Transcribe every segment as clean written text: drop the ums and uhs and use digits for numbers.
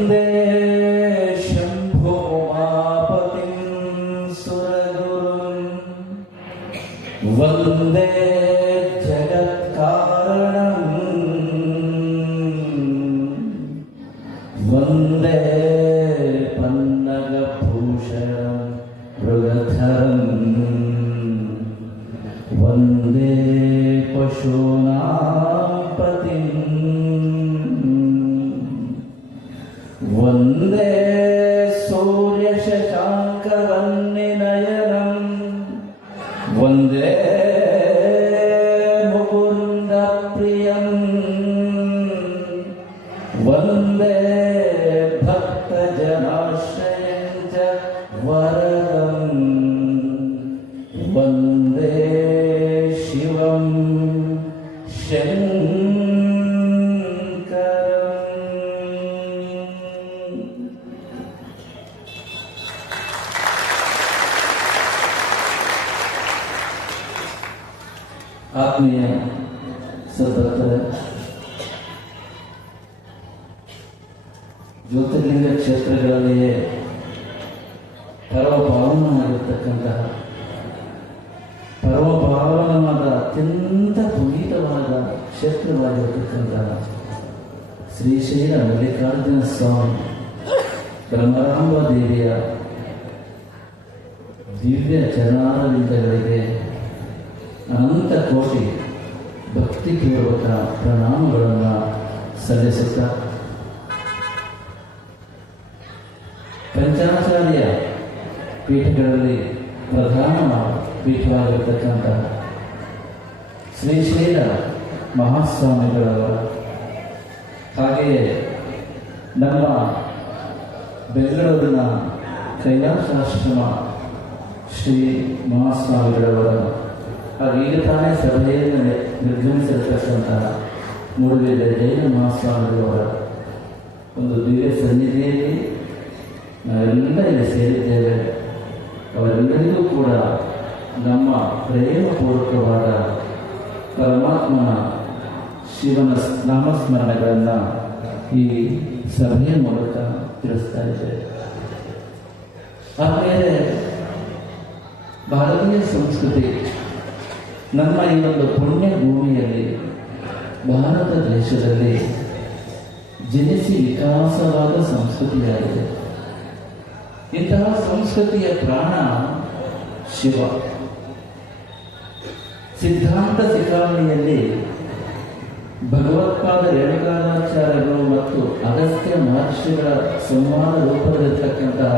ವಂದೇ ಶಂಭೋ ಮಾಪತಿಂ ಸುರಗುರುಂ ವಂದೇ ಜಗತ್ಕಾರಣಂ ವಂದೇ ಪನ್ನಗಭೂಷಣಂ ಮೃಗಧರಂ ವಂದೇ ಪಶೂನಾಂ ಪತಿಂ ವಂದೇ ಸೂರ್ಯಶಶಾಂಕವನ್ನಿನಯನಂ ವಂದೇ ಮುಕುಂದಪ್ರಿಯಂ ವಂದೇ ಭಕ್ತಜನಾಶ್ರಯಂ ಚ ವರದಂ ವಂದೇ ಶಿವಂ ಶಂಕರಂ. ಆತ್ಮೀಯ ಸದ್ಭಕ್ತರೇ, ಜ್ಯೋತಿರ್ಲಿಂಗ ಕ್ಷೇತ್ರಗಳಲ್ಲಿಯೇ ಪರಮಪಾವನವಾಗಿರ್ತಕ್ಕಂತಹ ಪರಮಪಾವನವಾದ ಅತ್ಯಂತ ಪುನೀತವಾದ ಕ್ಷೇತ್ರವಾಗಿರತಕ್ಕಂತಹ ಶ್ರೀಶೈಲ ಮಲ್ಲಿಕಾರ್ಜುನ ಸ್ವಾಮಿ ಬ್ರಹ್ಮರಾಂಬ ದೇವಿಯ ದಿವ್ಯ ಚರಣಾರವಿಂದಗಳಿಗೆ ಅನಂತ ಕೋಟಿ ಭಕ್ತಿಪೂರ್ವಕ ಪ್ರಣಾಮಗಳನ್ನು ಸಲ್ಲಿಸುತ್ತಾ ಪಂಚಾಚಾರ್ಯ ಪೀಠಗಳಲ್ಲಿ ಪ್ರಧಾನ ಪೀಠವಾಗಿರತಕ್ಕಂತಹ ಶ್ರೀಶೈಲ ಮಹಾಸ್ವಾಮಿಗಳವರ ಹಾಗೆಯೇ ನಮ್ಮ ಬೆಂಗಳೂರಿನ ಕೈಲಾಸಾಶ್ರಮ ಶ್ರೀ ಮಹಾಸ್ವಾಮಿಗಳವರ ಈಗ ತಾನೇ ಸಭೆಯನ್ನು ನಿರ್ಗಮಿಸಿರತಕ್ಕಂತಹ ಮೂಡುಗೆರೆ ಜೈನ ಮಹಾಸ್ವಾಮಿಗಳವರ ಒಂದು ದಿವ್ಯ ಸನ್ನಿಧಿಯಲ್ಲಿ ನಾವೆಲ್ಲ ಇಲ್ಲಿ ಸೇರಿದ್ದೇವೆ. ಅವರೆಲ್ಲರಿಗೂ ಕೂಡ ನಮ್ಮ ಪ್ರೇಮಪೂರ್ವಕವಾದ ಪರಮಾತ್ಮನ ಶಿವನ ನಾಮಸ್ಮರಣೆಗಳನ್ನು ಈ ಸಭೆಯ ಮೂಲಕ ತಿಳಿಸ್ತಾ ಇದ್ದೇವೆ. ಆಮೇಲೆ ಭಾರತೀಯ ಸಂಸ್ಕೃತಿ ನಮ್ಮ ಈ ಒಂದು ಪುಣ್ಯ ಭೂಮಿಯಲ್ಲಿ ಭಾರತ ದೇಶದಲ್ಲಿ ಜನಿಸಿ ವಿಕಾಸವಾದ ಸಂಸ್ಕೃತಿಯಾಗಿದೆ. ಇಂತಹ ಸಂಸ್ಕೃತಿಯ ಪ್ರಾಣ ಶಿವ. ಸಿದ್ಧಾಂತ ಶಿಖಾಮಣಿಯಲ್ಲಿ ಭಗವತ್ಪಾದ ರೇಣುಕಾಚಾರ್ಯರು ಮತ್ತು ಅಗಸ್ತ್ಯ ಮಹರ್ಷಿಗಳ ಸಂವಾದ ರೂಪದಲ್ಲಿರ್ತಕ್ಕಂತಹ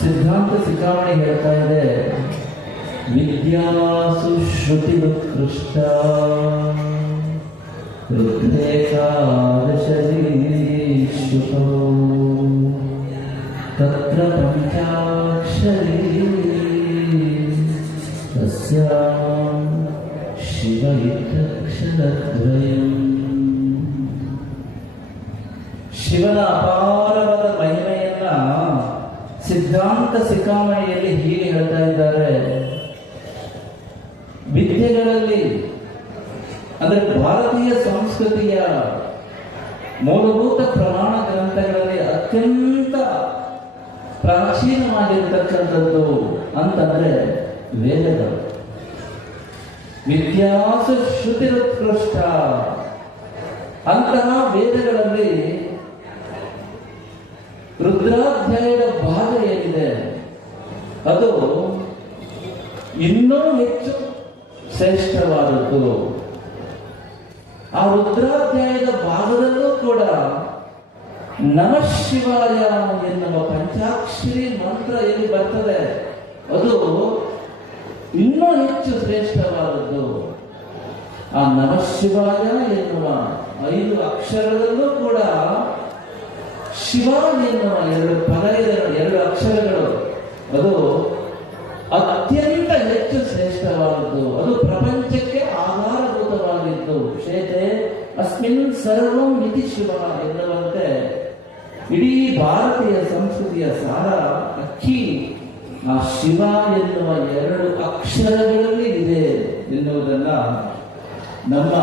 ಸಿದ್ಧಾಂತ ಶಿಖಾಮಣಿ ಹೇಳ್ತಾ ಇದೆ, ವಿದ್ಯಾಸು ಶ್ರುತಿ ಉತ್ಕೃಷ್ಟ ಋಗ್ವೇಕಾದಶೀಶ್ರುತೋ ತತ್ರ ಪಂಚಾಕ್ಷರೀ ತಸ್ಯಾಂ ಶಿವ ಇತ್ಯಕ್ಷರದ್ವಯಂ. ಶಿವನ ಅಪಾರವಾದ ಮಹಿಮೆಯನ್ನ ಸಿದ್ಧಾಂತ ಶಿಖಾಮಣಿಯಲ್ಲಿ ಹೀಗೆ ಹೇಳ್ತಾ ಇದ್ದಾರೆ. ವಿದ್ಯೆಗಳಲ್ಲಿ ಅಂದರೆ ಭಾರತೀಯ ಸಂಸ್ಕೃತಿಯ ಮೂಲಭೂತ ಪ್ರಮಾಣ ಗ್ರಂಥಗಳಲ್ಲಿ ಅತ್ಯಂತ ಪ್ರಾಚೀನವಾಗಿರತಕ್ಕಂಥದ್ದು ಅಂತಂದ್ರೆ ವೇದಗಳು. ವಿದ್ಯಾಸು ಶ್ರುತಿರುತ್ಕೃಷ್ಟ. ಅಂತಹ ವೇದಗಳಲ್ಲಿ ರುದ್ರಾಧ್ಯಾಯದ ಭಾಗ ಏನಿದೆ ಅದು ಇನ್ನೂ ಹೆಚ್ಚು ಶ್ರೇಷ್ಠವಾದದ್ದು. ಆ ರುದ್ರಾಧ್ಯಾಯದ ಭಾಗದಲ್ಲೂ ಕೂಡ ನಮಃ ಶಿವಾಯ ಎನ್ನುವ ಪಂಚಾಕ್ಷರಿ ಮಂತ್ರ ಎಲ್ಲಿ ಬರ್ತದೆ ಅದು ಇನ್ನೂ ಹೆಚ್ಚು ಶ್ರೇಷ್ಠವಾದದ್ದು. ಆ ನಮಃ ಶಿವಾಯ ಎನ್ನುವ 5 ಅಕ್ಷರದಲ್ಲೂ ಕೂಡ ಶಿವ ಎನ್ನುವ 2 ಪದ 2 ಅಕ್ಷರಗಳು ಅದು ಅತ್ಯಂತ ಹೆಚ್ಚು ಶ್ರೇಷ್ಠವಾದದ್ದು. ಅದು ಪ್ರಪಂಚಕ್ಕೆ ಆಧಾರಭೂತವಾಗಿದ್ದು. ಶ್ವೇತೆ ಅಸ್ಮಿನ್ ಸರ್ವಂ ಇತಿ ಶಿವ ಎನ್ನುವಂತೆ ಇಡೀ ಭಾರತೀಯ ಸಂಸ್ಕೃತಿಯ ಸಾರ ಅಕ್ಕಿ ಆ ಶಿವ ಎನ್ನುವ 2 ಅಕ್ಷರಗಳಲ್ಲಿ ಇದೆ ಎನ್ನುವುದನ್ನ ನಮ್ಮ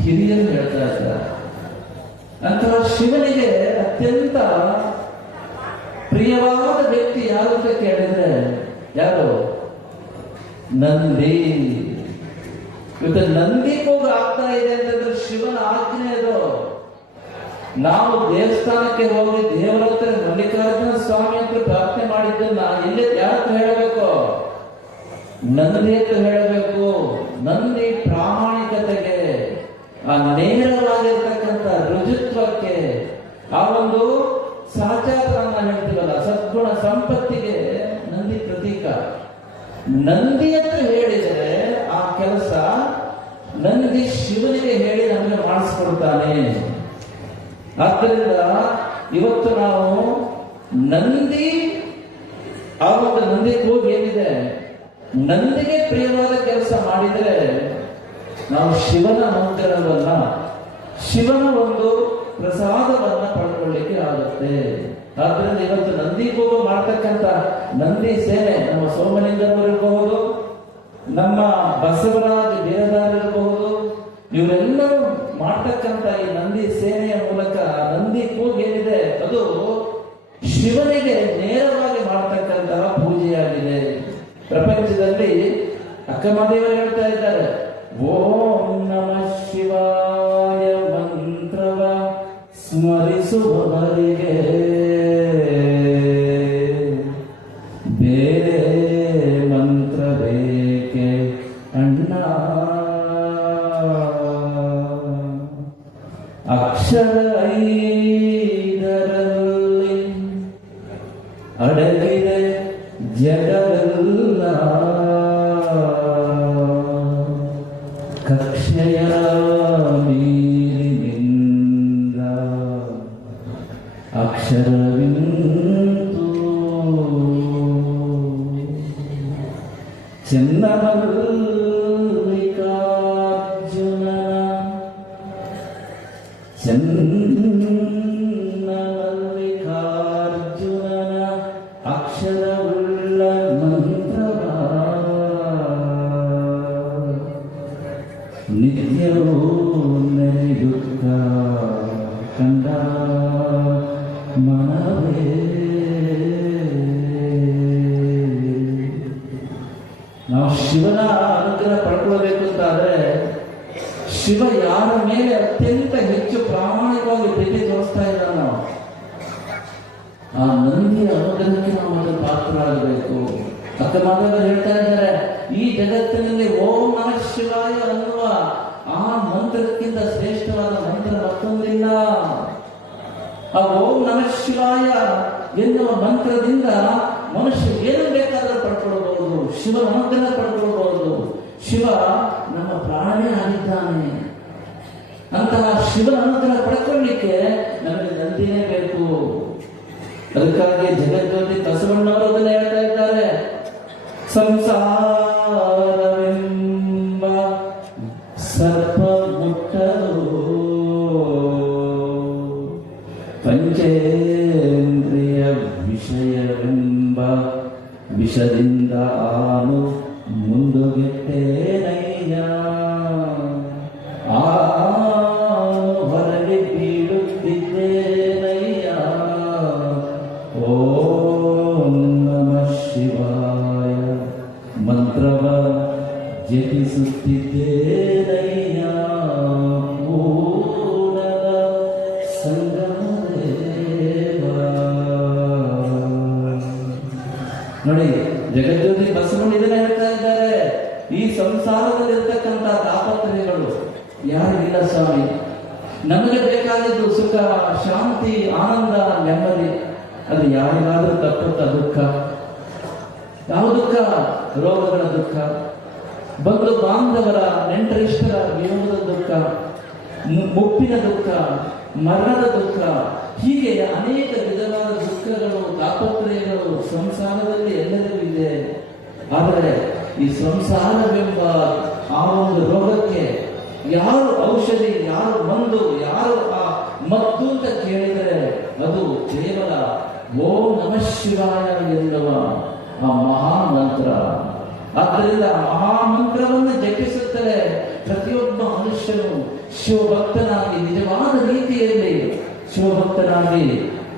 ಹಿರಿಯರು ಹೇಳ್ತಾ ಇದ್ದಾರೆ. ಅಂತಹ ಶಿವನಿಗೆ ಅತ್ಯಂತ ಪ್ರಿಯವಾದ ವ್ಯಕ್ತಿ ಯಾರು ಅಂತ ಕೇಳಿದ್ರೆ ಯಾರು? ನಂದಿ. ಇವತ್ತು ನಂದಿ ಕೂಗು ಆಗ್ತಾ ಇದೆ ಅಂತಂದ್ರೆ ಶಿವನ ಆಜ್ಞೆ ಅದು. ನಾವು ದೇವಸ್ಥಾನಕ್ಕೆ ಹೋಗಿ ದೇವರ ಹತ್ರ ಮಲ್ಲಿಕಾರ್ಜುನ ಸ್ವಾಮಿ ಹತ್ರ ಪ್ರಾರ್ಥನೆ ಮಾಡಿದ್ದನ್ನ ಎಲ್ಲಿ ಯಾರ ಹೇಳಬೇಕು? ನಂದಿ ಹತ್ರ ಹೇಳಬೇಕು. ನಂದಿ ಪ್ರಾಮಾಣಿಕತೆಗೆ, ಆ ನೇರವಾಗಿರ್ತಕ್ಕಂಥ ರುಜುತ್ವಕ್ಕೆ, ಆ ಒಂದು ಸಾಚಾರನ್ನ ಹೇಳ್ತೀವಲ್ಲ, ಸದ್ಗುಣ ಸಂಪತ್ತಿಗೆ ನಂದಿ ಪ್ರತೀಕ. ನಂದಿ ಹತ್ರ ಹೇಳಿದರೆ ಆ ಕೆಲಸ ನಂದಿ ಶಿವನಿಗೆ ಹೇಳಿ ನಮಗೆ ಮಾಡಿಸ್ಕೊಡ್ತಾನೆ. ಆದ್ದರಿಂದ ಇವತ್ತು ನಾವು ನಂದಿ, ಆ ಒಂದು ನಂದಿ ಕೂಗು ಏನಿದೆ, ನಂದಿಗೆ ಪ್ರಿಯವಾದ ಕೆಲಸ ಮಾಡಿದರೆ ನಾವು ಶಿವನ ಮಂತ್ರವನ್ನ, ಶಿವನ ಒಂದು ಪ್ರಸಾದವನ್ನ ಪಡ್ಕೊಳ್ಳಿಕ್ಕೆ ಆಗುತ್ತೆ. ಆದ್ದರಿಂದ ಇವತ್ತು ನಂದಿ ಕೂಗು ಮಾಡ್ತಕ್ಕಂಥ ನಂದಿ ಸೇನೆ ನಮ್ಮ ಸೋಮಲಿಂಗರು ಇರಬಹುದು, ನಮ್ಮ ಬಸವರಾಜ ಬೇರದಾರ ಇರಬಹುದು, ಇವರೆಲ್ಲರೂ ಮಾಡ್ತಕ್ಕಂಥ ಈ ನಂದಿ ಸೇನೆಯ ಮೂಲಕ ನಂದಿ ಕೂಗು ಏನಿದೆ ಅದು ಶಿವನಿಗೆ ನೇರವಾಗಿ ಮಾಡ್ತಕ್ಕಂತಹ ಪೂಜೆಯಾಗಿದೆ. ಪ್ರಪಂಚದಲ್ಲಿ ಅಕ್ಕಮದೇವರು ಹೇಳ್ತಾ ಇದ್ದಾರೆ, ಓಂ ನಮಃ ಶಿವಾಯ ಮಂತ್ರವ ಸ್ಮರಿಸುವವರಿಗೆ ಬೇರೆ ಮಂತ್ರ ಬೇಕೆ ಅಣ್ಣ. ಅಕ್ಷರ ಐದರಲ್ಲಿ ಅಡಗಿದೆ ಜಗವೆಲ್ಲ, ಕಕ್ಷೆಯ ಮೀರಿನಿಂದ ಅಕ್ಷರವಿಂತು ಚನ್ನಮಲ್ಲಿಕಾರ್ಜುನ ಚನ್ನಮಲ್ಲಿಕಾರ್ಜುನನ ಅಕ್ಷರವುಳ್ಳ ಮಂತ್ರವ ನಿತ್ಯವೂ ನೆನೆಯುತ್ತ ಕಂಡ ಮನವೇ. ನಾವು ಶಿವನ ಅನುಗ್ರಹ ಪಡ್ಕೊಳ್ಬೇಕು ಅಂತಾದ್ರೆ, ಶಿವ ಯಾರ ಮೇಲೆ ಅತ್ಯಂತ ಹೆಚ್ಚು ಪ್ರಾಮಾಣಿಕವಾಗಿ ಪ್ರೀತಿ ತೋರಿಸ್ತಾ ಇದ್ದಾನೆ, ನಾವು ಆ ನಂದಿಯ ಅನುಗ್ರಹಕ್ಕೆ ನಾವು ಮೊದಲು ಪಾತ್ರರಾಗಬೇಕು. ಅಕ್ಕಮಾದೇವರು ಹೇಳ್ತಾ ಇದ್ದಾರೆ, ಈ ಜಗತ್ತಿನಲ್ಲಿ ಓಂ ನಮಃ ಶಿವಾಯ ಅನ್ನುವ ಆ ಮಂತ್ರಕ್ಕಿಂತ ಶ್ರೇಷ್ಠವಾದ ಮಂತ್ರ ಮತ್ತೊಂದಿಲ್ಲ. ಆ ಓಂ ನಮಃ ಶಿವಾಯ ಎನ್ನುವ ಮಂತ್ರದಿಂದ ಮನುಷ್ಯ ಏನು ಬೇಕಾದರೂ ಪಡ್ಕೊಳ್ಬಹುದು, ಶಿವ ಅನುಗ್ರಹ ಪಡ್ಕೊಳ್ಬಹುದು. ಶಿವ ನಮ್ಮ ಪ್ರಾಣನೇ ಆಗಿದ್ದಾನೆ. ಅಂತಹ ಶಿವನ ಅನುಗ್ರಹ ಪಡ್ಕೊಳ್ಳಿಕ್ಕೆ ನಮಗೆ ನಂದಿನೇ ಬೇಕು. ಅದಕ್ಕಾಗಿ ಜಗಜ್ಯೋತಿ ಬಸವಣ್ಣವರು ಅದನ್ನ ಹೇಳ್ತಾ ಇದ್ದಾರೆ, ಸಂಸಾರವೆಂಬ ಸರ್ಪ ಮುಟ್ಟಲು ಪಂಚೇಂದ್ರಿಯ ವಿಷಯವೆಂಬ ವಿಷದಿಂದ ಆನು ಮುಂದುಗೆಟ್ಟೇನಯ್ಯ, ಆನು ಹೊರಗೆ ಬೀಳುತ್ತಿದ್ದೇನಯ್ಯ. ಓಂ ನಮಃ ಶಿವಾಯ ಮಂತ್ರವ ಜಪಿಸುತ್ತಿದ್ದೇನಯ್ಯ, ಪೂರ್ಣದ ಸಂಗಮದೇವ. ನೋಡಿ, ಜಗಜ್ಯೋತಿ ಬಸವಣ್ಣ ಇದನ್ನ ಹೇಳ್ತಾ ಇದ್ದಾರೆ, ಈ ಸಂಸಾರದಲ್ಲಿರ್ತಕ್ಕಂಥ ತಾಪತ್ರಯಗಳು ಯಾರಿಗಿಲ್ಲ ಸ್ವಾಮಿ. ನಮಗೆ ಬೇಕಾಗಿದ್ದು ಸುಖ, ಶಾಂತಿ, ಆನಂದ, ನೆಮ್ಮದಿ. ಅದು ಯಾರಿಗಾದ್ರೂ ತಪ್ಪುತ್ತ ದುಃಖ. ಯಾವ ದುಃಖ? ರೋಗಗಳ ದುಃಖ, ಬಂಧು ಬಾಂಧವರ ನೆಂಟರಿಷ್ಟರ ವಿಯೋಗದ ದುಃಖ, ಮುಪ್ಪಿನ ದುಃಖ, ಮರಣದ ದುಃಖ. ಹೀಗೆ ಅನೇಕ ವಿಧವಾದ ದುಃಖಗಳು, ತಾಪತ್ರಯಗಳು ಸಂಸಾರದಲ್ಲಿ ಎಲ್ಲರಿಗೂ ಇದೆ. ಆದರೆ ಈ ಸಂಸಾರವೆಂಬ ಆ ಒಂದು ರೋಗಕ್ಕೆ ಯಾರು ಔಷಧಿ, ಯಾರು ಮಂದು, ಯಾರು ಆ ಮದ್ದು ಅಂತ ಕೇಳಿದರೆ ಅದು ಕೇವಲ ಓಂ ನಮಃ ಶಿವಾಯ ಎನ್ನುವ ಆ ಮಹಾಮಂತ್ರ. ಆದ್ದರಿಂದ ಆ ಮಹಾಮಂತ್ರವನ್ನು ಜಪಿಸುತ್ತಲೇ ಪ್ರತಿಯೊಬ್ಬ ಮನುಷ್ಯನು ಶಿವಭಕ್ತನಾಗಿ ನಿಜವಾದ ರೀತಿಯಲ್ಲಿ ಶಿವಭಕ್ತನಾಗಿ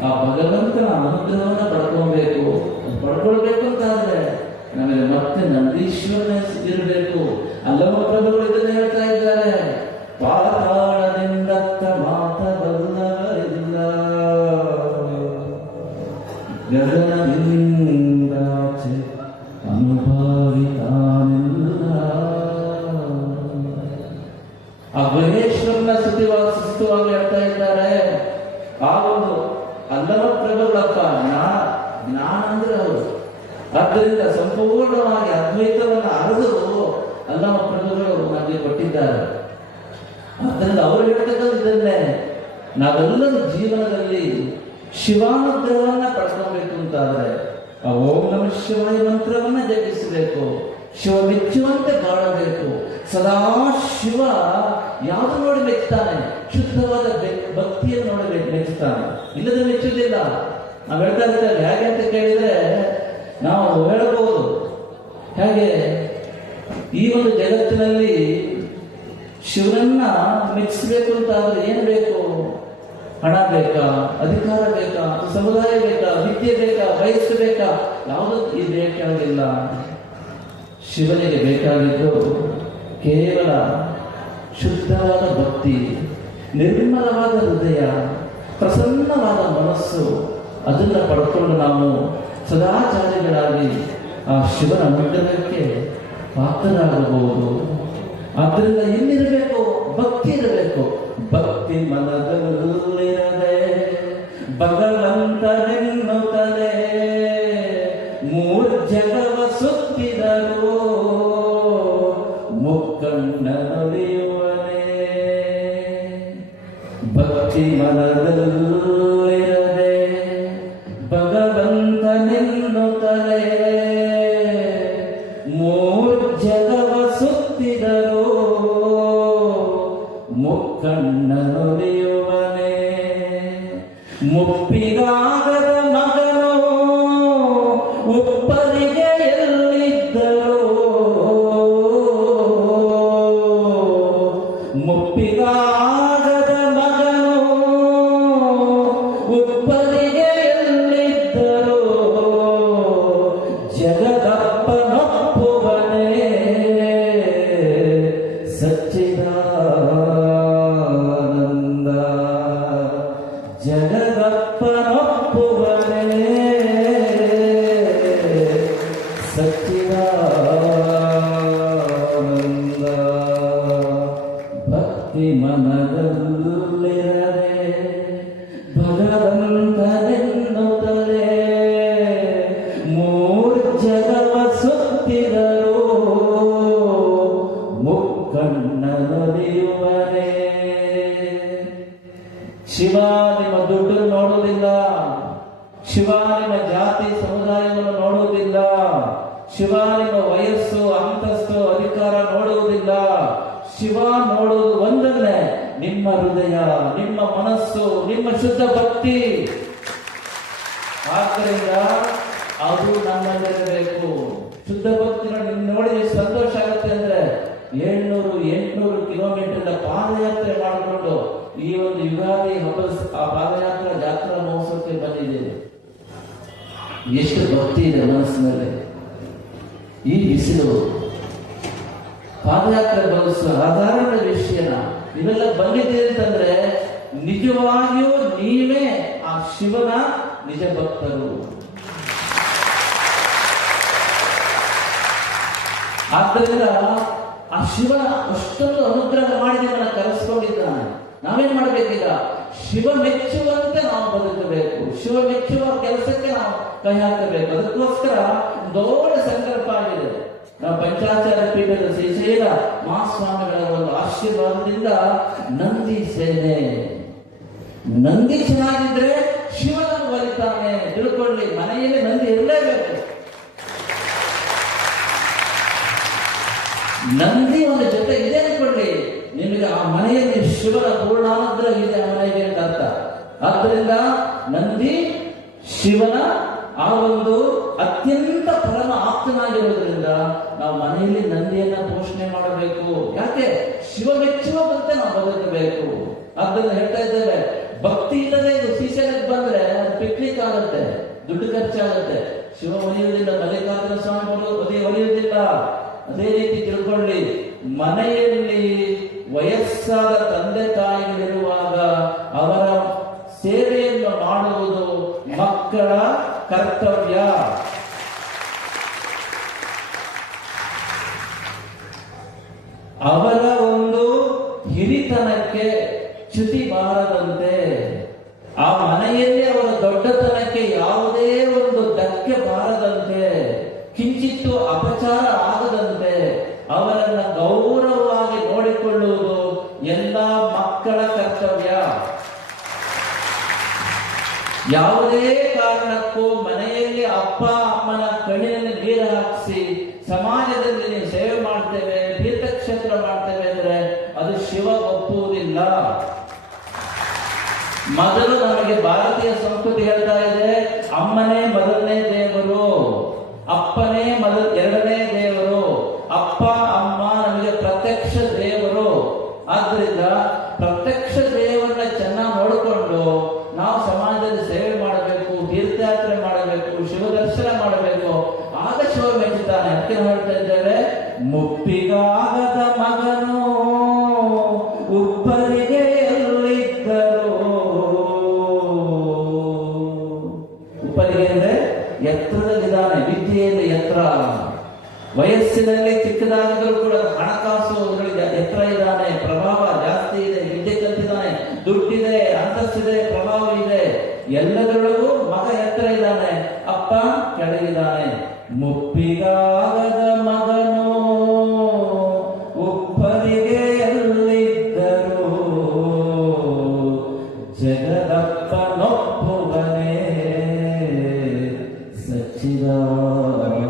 ಆ ಭಗವಂತನ ಅನುಗ್ರಹವನ್ನು ಪಡ್ಕೊಳ್ಬೇಕು ಅಂತ ಆದ್ರೆ ನಮಗೆ ಮತ್ತೆ ನಂದೀಶ್ವರನ ಇರಬೇಕು. ಅಲ್ಲವ ಪ್ರಭುಗಳು ಇದನ್ನು ಹೇಳ್ತಾ ಇದ್ದಾರೆ, ಪಾತಾಳದಿಂದತ್ತ ಮಾತಬಲ್ಲವರಿಲ್ಲ, ಗಗನದಿಂದಾಚೆ ಅನುಭವಿತಾನಿಲ್ಲ. ಆ ಗುಹೇಶ್ವರನ ಸುಸ್ತುವಾಗಿ ಹೇಳ್ತಾ ಇದ್ದಾರೆ. ಆ ಒಂದು ಅಲ್ಲವ ಪ್ರಭುಗಳಪ್ಪ ಜ್ಞಾನ ಅಂದ್ರೆ ಅವರು. ಆದ್ದರಿಂದ ಸಂಪೂರ್ಣವಾಗಿ ಅದ್ವೈತವನ್ನು ಅರಿದು ಅಲ್ಲವ ಪ್ರಭುಗಳು ನಮಗೆ ಕೊಟ್ಟಿದ್ದಾರೆ. ಆದ್ದರಿಂದ ಅವರು ಹೇಳ್ತಕ್ಕಂಥದ್ದನ್ನೇ ನಾವೆಲ್ಲರೂ ಜೀವನದಲ್ಲಿ ಶಿವಾನುಗ್ರಹವನ್ನ ಪಡ್ಕೊಳ್ಬೇಕು ಅಂತಾದ್ರೆ ಆ ಓಂ ನಮಃ ಶಿವಾಯ ಮಂತ್ರವನ್ನ ಜಪಿಸಬೇಕು, ಶಿವ ಮೆಚ್ಚುವಂತೆ ಬಾಳಬೇಕು. ಸದಾ ಶಿವ ಯಾವುದು ನೋಡಿ ಮೆಚ್ಚುತ್ತಾನೆ? ಶುದ್ಧವಾದ ಭಕ್ತಿಯನ್ನು ನೋಡಿ ಮೆಚ್ಚುತ್ತಾನೆ, ಇಲ್ಲದ್ರೆ ಮೆಚ್ಚುವುದಿಲ್ಲ. ನಾವು ಹೇಳ್ತಾ ಇರ್ತೇವೆ ಹೇಗೆ ಅಂತ ಕೇಳಿದ್ರೆ ನಾವು ಹೇಳಬಹುದು, ಹೇಗೆ ಈ ಒಂದು ಜಗತ್ತಿನಲ್ಲಿ ಶಿವನನ್ನ ಮೆಚ್ಚಿಸಬೇಕು ಅಂತ ಆದ್ರೆ ಏನು ಬೇಕು? ಹಣ ಬೇಕಾ, ಅಧಿಕಾರ ಬೇಕಾ, ಸಮುದಾಯ ಬೇಕಾ, ವಿದ್ಯೆ ಬೇಕಾ, ವಯಸ್ಸು ಬೇಕಾ? ಯಾವುದೂ ಈ ಬೇಕಾಗಿಲ್ಲ. ಶಿವನಿಗೆ ಬೇಕಾಗಿದ್ದು ಕೇವಲ ಶುದ್ಧವಾದ ಭಕ್ತಿ, ನಿರ್ಮಲವಾದ ಹೃದಯ, ಪ್ರಸನ್ನವಾದ ಮನಸ್ಸು. ಅದನ್ನು ಪಡ್ಕೊಂಡು ನಾವು ಸದಾಚಾರಿಗಳಾಗಿ ಆ ಶಿವನ ಅನುಗ್ರಹಕ್ಕೆ ಪಾತ್ರರಾಗಬಹುದು. ಆದ್ದರಿಂದ ಎಲ್ಲಿರಬೇಕು? ಭಕ್ತಿ ಇರಬೇಕು. ಭಕ್ತಿ ಮನದಲ್ಲಿರದೆ ಭಗವಂತನೆನ್ನುತ್ತಲೇ ಮೂರ್ಜಗವ ಸುತ್ತಿದರು ಮುಕ್ಕಣ್ಣನೊಲಿಯುವನೇ. ಭಕ್ತಿ ಮನದಲ್ಲಿರದೆ ಭಗವಂತನೆನ್ನುತ್ತಲೇ ಮೂರ್ಜಗವ ಸುತ್ತಿದರು ಮುಕ್ಕಣ್ಣನೊಲಿಯುವನೇ. ಮುಪ್ಪಿಗಾಗದ ಮಗನು ಉಪ್ಪರಿಗೆ ಎಲ್ಲಿದ್ದರು, ಮುಪ್ಪಿಗಾಗದ ಮಗನು ಉಪ್ಪರಿಗೆ ಎಲ್ಲಿದ್ದರು ಜಗದಪ್ಪನೊಪ್ಪುವನೇ. ಸಚ್ಚಿದಾನಂದ ಜಗದಪ್ಪನೊಪ್ಪುವನೇ, ಸಚ್ಚಿದಾನಂದ. ಭಕ್ತಿ ಮನದಲ್ಲಿರದೆ ಭಗವಂತನೆನ್ನುತ್ತಲೇ ಮೂರ್ಜಗವ ಸುತ್ತಿದರು ಮುಕ್ಕಣ್ಣನೊಲಿಯುವನೇ. ಶಿವ ನಿಮ್ಮ ದುಡ್ಡು ನೋಡುವುದಿಲ್ಲ, ಶಿವ ನಿಮ್ಮ ಜಾತಿ ಸಮುದಾಯವನ್ನು ನೋಡುವುದಿಲ್ಲ, ಶಿವ ನಿಮ್ಮ ವಯಸ್ಸು ಅಂತಸ್ತು ಅಧಿಕಾರ ನೋಡುವುದಿಲ್ಲ. ಶಿವ ನೋಡುವುದು ಒಂದನ್ನೇ, ನಿಮ್ಮ ಹೃದಯ, ನಿಮ್ಮ ಮನಸ್ಸು, ನಿಮ್ಮ ಶುದ್ಧ ಭಕ್ತಿ. ಆದ್ದರಿಂದ ಅದು ನಮ್ಮಲ್ಲಿರಬೇಕು. ಶುದ್ಧ ಭಕ್ತಿನ ನೋಡಿ ಸಂತೋಷ ಆಗುತ್ತೆ ಅಂದ್ರೆ 700-800 ಕಿಲೋಮೀಟರ್ ಪಾದಯಾತ್ರೆ ಮಾಡಿಕೊಂಡು ಈ ಒಂದು ಯುಗಾದಿ ಹಬ್ಬದ ಆ ಪಾದಯಾತ್ರಾ ಜಾತ್ರಾ ಮಹೋತ್ಸವಕ್ಕೆ ಬಂದಿದ್ದೇವೆ. ಎಷ್ಟು ಭಕ್ತಿ ಇದೆ ಮನಸ್ಸಿನಲ್ಲಿ. ಈ ಬಿಸಿಲು ಪಾದಯಾತ್ರೆ ಬಂದು ಸಾಧಾರಣ ವಿಷಯನ ಇವೆಲ್ಲ ಬಂದಿದೆ ಅಂತಂದ್ರೆ ನಿಜವಾಗಿಯೂ ನೀವೇ ಆ ಶಿವನ ನಿಜ ಭಕ್ತರು. ಆದ್ದರಿಂದ ಆ ಶಿವ ಅಷ್ಟೊಂದು ಅನುಗ್ರಹ ಮಾಡಿ ನಮ್ಮನ್ನ ಕರೆಸ್ಕೊಂಡಿದ್ದಾನೆ. ನಾವೇನ್ ಮಾಡ್ಬೇಕೀಗ? ಶಿವ ಮೆಚ್ಚುವಂತೆ ನಾವು ಬದುಕಬೇಕು, ಶಿವ ಮೆಚ್ಚುವ ಕೆಲಸಕ್ಕೆ ನಾವು ಕೈ ಹಾಕಬೇಕು. ಅದಕ್ಕೋಸ್ಕರ ದೊಡ್ಡ ಸಂಕಲ್ಪ ಆಗಿದೆ. ನಾವು ಪಂಚಾಚಾರ್ಯ ಪೀಠದ ಶ್ರೀಶೈಲ ಮಹಾಸ್ವಾಮಿಗಳ ಒಂದು ಆಶೀರ್ವಾದದಿಂದ ನಂದಿ ಸೇನೆ, ನಂದಿ ಚೆನ್ನಾಗಿದ್ರೆ ಶಿವನ ಒಲಿತಾನೆ. ತಿಳ್ಕೊಳ್ಳಿ, ಮನೆಯಲ್ಲಿ ನಂದಿ ಇರಲೇಬೇಕು. ನಂದಿ ಒಂದು ಜೊತೆ ಇದೆ ಅನ್ಕೊಳ್ಳಿ, ನಿಮಗೆ ಆ ಮನೆಯಲ್ಲಿ ಶಿವನ ಪೂರ್ಣಾನುಗ್ರಹ ಇದೆ ಆ ಮನೆಗೆ ಅಂತ ಅರ್ಥ. ಆದ್ದರಿಂದ ನಂದಿ ಶಿವನ ಆ ಒಂದು ಅತ್ಯಂತ ಪರಮ ಆಪ್ತನಾಗಿರೋದ್ರಿಂದ ನಾವು ಮನೆಯಲ್ಲಿ ನಂದಿಯನ್ನ ಪೋಷಣೆ ಮಾಡಬೇಕು. ಯಾಕೆ? ಶಿವ ಮೆಚ್ಚುವಂತೆ ನಾವು ಬದುಕಬೇಕು. ಆದ್ದರಿಂದ ಹೇಳ್ತಾ ಇದ್ದೇವೆ, ಭಕ್ತಿ ಇಲ್ಲದೆ ಇದು ಶ್ರೀಶೈಲಕ್ಕೆ ಬಂದ್ರೆ ಪಿಕ್ನಿಕ್ ಆಗುತ್ತೆ, ದುಡ್ಡು ಖರ್ಚಾಗುತ್ತೆ. ಶಿವ ಒಲಿಯುವುದಿಲ್ಲ, ಮಲ್ಲಿಕಾರ್ಜುನ ಸ್ವಾಮಿಗಳು ಒಲಿಯುವುದಿಲ್ಲ. ಅದೇ ರೀತಿ ತಿಳ್ಕೊಳ್ಳಿ, ಮನೆಯಲ್ಲಿ ವಯಸ್ಸಾದ ತಂದೆ ತಾಯಿಗಳಿರುವಾಗ ಅವರ ಸೇವೆಯನ್ನು ಮಾಡುವುದು ಮಕ್ಕಳ ಕರ್ತವ್ಯ. ಅವರ ಒಂದು ಹಿರಿತನಕ್ಕೆ ಚ್ಯುತಿ ಬಾರದಂತೆ, ಆ ಮನೆಯಲ್ಲಿ ಅವರ ದೊಡ್ಡತನಕ್ಕೆ ಯಾವುದೇ ಒಂದು ಧಕ್ಕೆ ಬಾರದಂತೆ, ಕಿಂಚಿತ್ತು ಅಪಚಾರ ಆಗದಂತೆ ಅವರನ್ನ ಗೌರವವಾಗಿ ನೋಡಿಕೊಳ್ಳುವುದು ಎಲ್ಲ ಮಕ್ಕಳ ಕರ್ತವ್ಯ. ಯಾವುದೇ ಕಾರಣಕ್ಕೂ ಮನೆಯಲ್ಲಿ ಅಪ್ಪ ಅಮ್ಮನ ಕಣ್ಣಿನಲ್ಲಿ ನೀರು ಹಾಕಿಸಿ ಸಮಾಜದಲ್ಲಿ ನೀವು ಸೇವೆ ಮಾಡ್ತೇವೆ, ತೀರ್ಥಕ್ಷೇತ್ರ ಮಾಡ್ತೇವೆ ಅಂದ್ರೆ ಅದು ಶಿವ ಒಪ್ಪುವುದಿಲ್ಲ. ಮೊದಲು ನಮಗೆ ಭಾರತೀಯ ಸಂಸ್ಕೃತಿ ಹೇಳ್ತಾ ಇದೆ, ಅಮ್ಮನೇ ಮೊದಲನೇ ದೇವರು, ಅಪ್ಪನೇ ಎರಡನೇ ದೇವರು, ಅಪ್ಪ ಅಮ್ಮ ನಮಗೆ ಪ್ರತ್ಯಕ್ಷ ದೇವರು. ಆದ್ರಿಂದ ಪ್ರತ್ಯಕ್ಷ ದೇವರನ್ನ ಚೆನ್ನಾಗಿ ನೋಡಿಕೊಂಡು ನಾವು ಸಮಾಜದಲ್ಲಿ ಸೇವೆ ಮಾಡಬೇಕು, ತೀರ್ಥಯಾತ್ರೆ ಮಾಡಬೇಕು, ಶಿವ ದರ್ಶನ ಮಾಡಬೇಕು, ಆಗ ಶಿವ ಮೆಚ್ಚುತ್ತಾನೆ. ಅದಕ್ಕೆ ಹೇಳ್ತಾ ಇದ್ದೇವೆ, ಮುಪ್ಪಿಗಾಗದ ಮಗನು ಉಪ್ಪರಿಗೆ ಎಲ್ಲಿದ್ದರು. ಉಪ್ಪರಿಗೆ ಅಂದ್ರೆ ಎತ್ತರದಲ್ಲಿದ್ದಾನೆ, ವಿದ್ಯೆಯಲ್ಲಿ ಎತ್ತರ. ವಯಸ್ಸಿನಲ್ಲಿ ಚಿಕ್ಕದಾಗಿದ್ರು ಕೂಡ ಹಣಕಾಸು ಎತ್ತರ ಇದ್ದಾನೆ, ಪ್ರಭಾವ ಜಾಸ್ತಿ ಇದೆ, ವಿದ್ಯೆ ಕಲ್ತಿದ್ದಾನೆ, ದುಡ್ಡಿದೆ, ಅಂತಸ್ತಿದೆ, ಪ್ರಭಾವ ಇದೆ. ಎಲ್ಲದರೊಳಗೂ ಮಗ ಎತ್ತರ ಇದ್ದಾನೆ, ಅಪ್ಪ ಕೆಳಗಿದ್ದಾನೆ. ಮುಪ್ಪಿಗಾಗದ ಮಗನು ಉಪ್ಪರಿಗೆ ಎಲ್ಲಿದ್ದರು, ಜಗದಪ್ಪನೊಪ್ಪುವನೇ ಸಚ್ಚಿದಾನಂದ.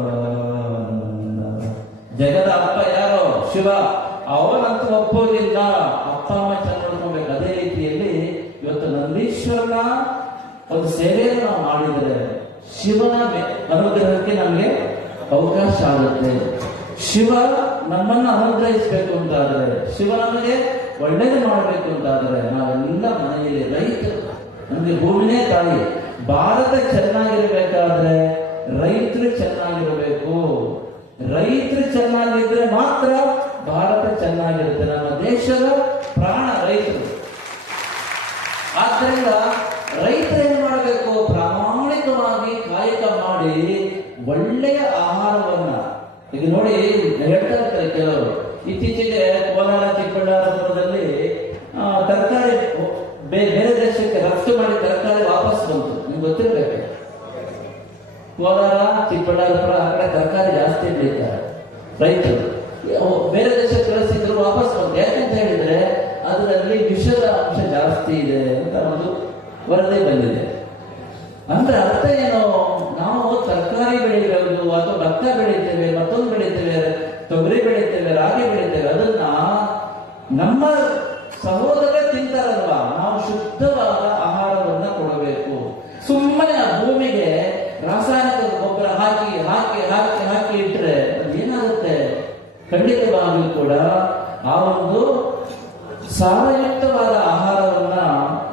ಜಗದ ಅಪ್ಪ ಯಾರೋ? ಶಿವ. ಅವನಂತೂ ಒಪ್ಪೋದಿಲ್ಲ. ಅಪ್ಪ ಅಮ್ಮ ಚೆನ್ನಾಗಿ ನೋಡ್ಕೋಬೇಕು. ಅದೇ ರೀತಿಯಲ್ಲಿ ಇವತ್ತು ನಂದೀಶ್ವರನ ಒಂದು ಸೇವೆಯನ್ನು ನಾವು ಮಾಡಿದರೆ ಶಿವನ ಅನುಗ್ರಹಕ್ಕೆ ನಮಗೆ ಅವಕಾಶ ಆಗುತ್ತೆ. ಶಿವ ನಮ್ಮನ್ನು ಅನುಗ್ರಹಿಸಬೇಕು ಅಂತಾದರೆ, ಶಿವ ನಮಗೆ ಒಳ್ಳೇದು ಮಾಡಬೇಕು ಅಂತಾದರೆ ನಾವೆಲ್ಲ ಮನೆಯಲ್ಲಿ ರೈತರು, ನಮಗೆ ಭೂಮಿನೇ ತಾಯಿ. ಭಾರತ ಚೆನ್ನಾಗಿರ್ಬೇಕಾದ್ರೆ ರೈತರು ಚೆನ್ನಾಗಿರಬೇಕು. ರೈತರು ಚೆನ್ನಾಗಿದ್ರೆ ಮಾತ್ರ ಭಾರತ ಚೆನ್ನಾಗಿರುತ್ತೆ. ನಮ್ಮ ದೇಶದ ಪ್ರಾಣ ರೈತರು. ಆದ್ದರಿಂದ ರೈತರು ಏನ್ ಮಾಡಬೇಕು? ಪ್ರಾಮಾಣಿಕವಾಗಿ ಕಾಯಕ ಮಾಡಿ ಒಳ್ಳೆಯ ಆಹಾರವನ್ನ, ಈಗ ನೋಡಿ ಹೇಳ್ತಾ ಇರ್ತಾರೆ ಕೆಲವರು, ಇತ್ತೀಚೆಗೆ ಕೋಲಾರ ಚಿಕ್ಕಬಳ್ಳಾಪುರದಲ್ಲಿ ತರಕಾರಿ ಬೇರೆ ದೇಶಕ್ಕೆ ರಫ್ತು ಮಾಡಿ ತರಕಾರಿ ವಾಪಸ್ ಬಂತು. ನಿಮ್ಗೆ ಗೊತ್ತಿರ್ಬೇಕು, ಕೋಲಾರ ಚಿಕ್ಕಬಳ್ಳಾಪುರ ಆ ಕಡೆ ತರಕಾರಿ ಜಾಸ್ತಿ ಬೆಳೀತಾರೆ ರೈತರು. ಬೇರೆ ದೇಶಕ್ಕೆ ಕಳಿಸಿದ್ರು, ವಾಪಸ್ ಬಂತು. ಯಾಕಂತ ಹೇಳಿದ್ರೆ ಅದರಲ್ಲಿ ವಿಷದ ಅಂಶ ಜಾಸ್ತಿ ಇದೆ ಅಂತ ಒಂದು ವರದಿ ಬಂದಿದೆ. ಅಂದ್ರೆ ಅರ್ಥ ಏನು? ನಾವು ತರಕಾರಿ ಬೆಳಿಬಹುದು, ಅಥವಾ ಭತ್ತ ಬೆಳಿತೇವೆ, ಮತ್ತೊಂದು ಬೆಳಿತೇವೆ, ತೊಗರಿ ಬೆಳಿತೇವೆ, ರಾಗಿ ಬೆಳಿತೇವೆ, ಅದನ್ನ ನಮ್ಮ ಸಹೋದರ ತಿಂತಾರಲ್ವಾ, ನಾವು ಶುದ್ಧವಾದ ಆಹಾರವನ್ನ ಕೊಡಬೇಕು. ಸುಮ್ಮನೆ ಆ ಭೂಮಿಗೆ ರಾಸಾಯನಿಕ ಗೊಬ್ಬರ ಹಾಕಿ ಹಾಕಿ ಹಾಕಿ ಹಾಕಿ ಇಟ್ಟರೆ ಏನಾಗುತ್ತೆ? ಖಂಡಿತವಾಗಿಯೂ ಕೂಡ ಆ ಒಂದು ಸಾರಯುಕ್ತವಾದ ಆಹಾರವನ್ನ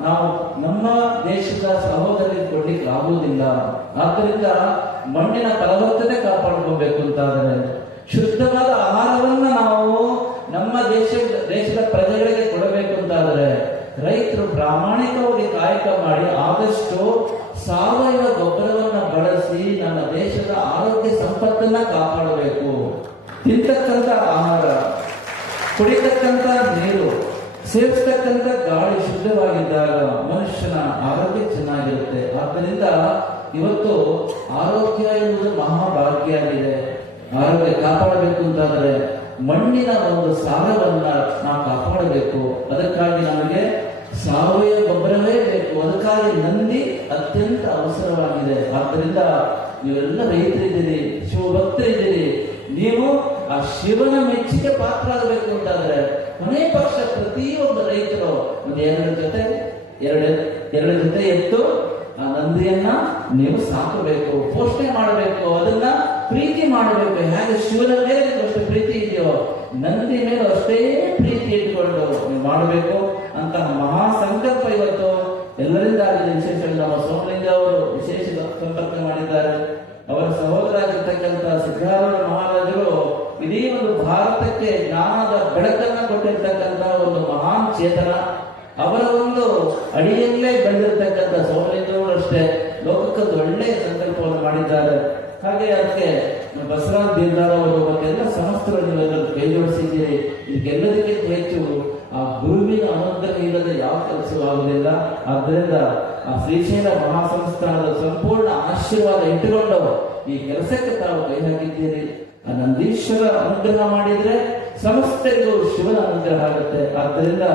ನಾವು ನಮ್ಮ ದೇಶದ ಸಹೋದರಿಗೆ ಕೊಡ್ಲಿಕ್ಕೆ ಆಗುವುದಿಲ್ಲ. ಆದ್ದರಿಂದ ಮಣ್ಣಿನ ಫಲವತ್ತತೆ ಕಾಪಾಡ್ಕೋಬೇಕು ಅಂತಾದರೆ ಶುದ್ಧವಾದ ಆಹಾರವನ್ನ ನಾವು ನಮ್ಮ ದೇಶದ ಪ್ರಜೆಗಳಿಗೆ ಕೊಡಬೇಕು ಅಂತಾದರೆ ರೈತರು ಪ್ರಾಮಾಣಿಕವಾಗಿ ಕಾಯಕ ಮಾಡಿ ಆದಷ್ಟು ಸಾವಯವ ಗೊಬ್ಬರವನ್ನ ಬಳಸಿ ನಮ್ಮ ದೇಶದ ಆರೋಗ್ಯ ಸಂಪತ್ತನ್ನ ಕಾಪಾಡಬೇಕು. ತಿಂತಕ್ಕಂಥ ಆಹಾರ, ಕುಡಿತಕ್ಕಂಥ ನೀರು, ಸೇವಿಸ್ತಕ್ಕಂಥ ಗಾಳಿ ಶುದ್ಧವಾಗಿದ್ದಾಗ ಮನುಷ್ಯನ ಆರೋಗ್ಯ ಚೆನ್ನಾಗಿರುತ್ತೆ. ಆದ್ದರಿಂದ ಇವತ್ತು ಆರೋಗ್ಯ ಎನ್ನುವುದು ಮಹಾಭಾಗ್ಯ ಆಗಿದೆ. ಆರೋಗ್ಯ ಕಾಪಾಡಬೇಕು ಅಂತಾದರೆ ಮಣ್ಣಿನ ಒಂದು ಸಾರವನ್ನ ನಾವು ಕಾಪಾಡಬೇಕು. ಅದಕ್ಕಾಗಿ ನಮಗೆ ಸಾವಯವ ಗೊಬ್ಬರವೇ ಬೇಕು. ಅದಕ್ಕಾಗಿ ನಂದಿ ಅತ್ಯಂತ ಅವಸರವಾಗಿದೆ. ಆದ್ದರಿಂದ ನೀವೆಲ್ಲ ರೈತರಿದ್ದೀರಿ, ಶಿವಭಕ್ತರಿದ್ದೀರಿ. ನೀವು ಆ ಶಿವನ ಮೆಚ್ಚುಗೆ ಪಾತ್ರ ಆಗಬೇಕು ಅಂತಾದ್ರೆ ಕೊನೆ ಪಕ್ಷ ಪ್ರತಿಯೊಬ್ಬ ರೈತರು ಒಂದು ಎರಡು ಜೊತೆ ಎತ್ತು ಆ ನಂದಿಯನ್ನ ನೀವು ಸಾಕಬೇಕು, ಪೋಷಣೆ ಮಾಡಬೇಕು, ಅದನ್ನ ಪ್ರೀತಿ ಮಾಡಬೇಕು. ಹೇಗೆ ಶಿವನ ಮೇಲೆ ಅಷ್ಟು ಪ್ರೀತಿ ಇದೆಯೋ ನಂದಿ ಮೇಲೆ ಅಷ್ಟೇ ಪ್ರೀತಿ ಇಟ್ಕೊಂಡು ನೀವು ಮಾಡಬೇಕು ಅಂತ ಮಹಾ ಸಂಕಲ್ಪ ಇವತ್ತು ಎಲ್ಲರಿಂದ ಆಗಿದೆ. ವಿಶೇಷವಾಗಿ ನಮ್ಮ ಸೋಮಲಿಂಗ ಅವರು ವಿಶೇಷ ಸಂಪರ್ಕ ಮಾಡಿದ್ದಾರೆ. ಅವರ ಸಹೋದರಾಗಿರ್ತಕ್ಕಂಥ ಸಿದ್ಧಾರೂಢ ಮಹಾರಾಜರು ಇಡೀ ಒಂದು ಭಾರತಕ್ಕೆ ಜ್ಞಾನದ ಬೆಳಕನ್ನ ಕೊಟ್ಟಿರ್ತಕ್ಕಂಥ ಒಂದು ಮಹಾನ್ ಚೇತನ. ಅವರ ಒಂದು ಅಡಿಯಲ್ಲೇ ಬೆಳೆದಿರ್ತಕ್ಕಂಥ ಸೋಮಲಿಂಗವರು ಅಷ್ಟೇ ಲೋಕಕ್ಕೆ ಒಳ್ಳೆಯ ಸಂಕಲ್ಪವನ್ನು ಮಾಡಿದ್ದಾರೆ. ಹಾಗೆ ಅದಕ್ಕೆ ಬಸವರಾಜ್ ಬೀರ್ದಾರ್ ಅವರು ಮತ್ತೆಲ್ಲ ಸಮಸ್ತರು ನೀವೆಲ್ಲರೂ ಕೈ ಜೋಡಿಸಿದ್ದೀರಿ. ಇದಕ್ಕೆಲ್ಲದಕ್ಕಿಂತ ಹೆಚ್ಚು ಆ ಗುರುವಿನ ಅನುಗ್ರಹ ಇಲ್ಲದೆ ಯಾವ ಕೆಲಸವಾಗುವುದಿಲ್ಲ. ಆದ್ದರಿಂದ ಆ ಶ್ರೀಶೈಲ ಮಹಾಸಂಸ್ಥಾನದ ಸಂಪೂರ್ಣ ಆಶೀರ್ವಾದ ಇಟ್ಟುಕೊಂಡು ಈ ಕೆಲಸಕ್ಕೆ ತಾವು ಕೈ ಹಾಕಿದ್ದೀರಿ. ಆ ನಂದೀಶ್ವರ ಅನುಗ್ರಹ ಮಾಡಿದ್ರೆ ಸಮಸ್ತರಿಗೂ ಶಿವನ ಅನುಗ್ರಹ ಆಗುತ್ತೆ. ಆದ್ದರಿಂದ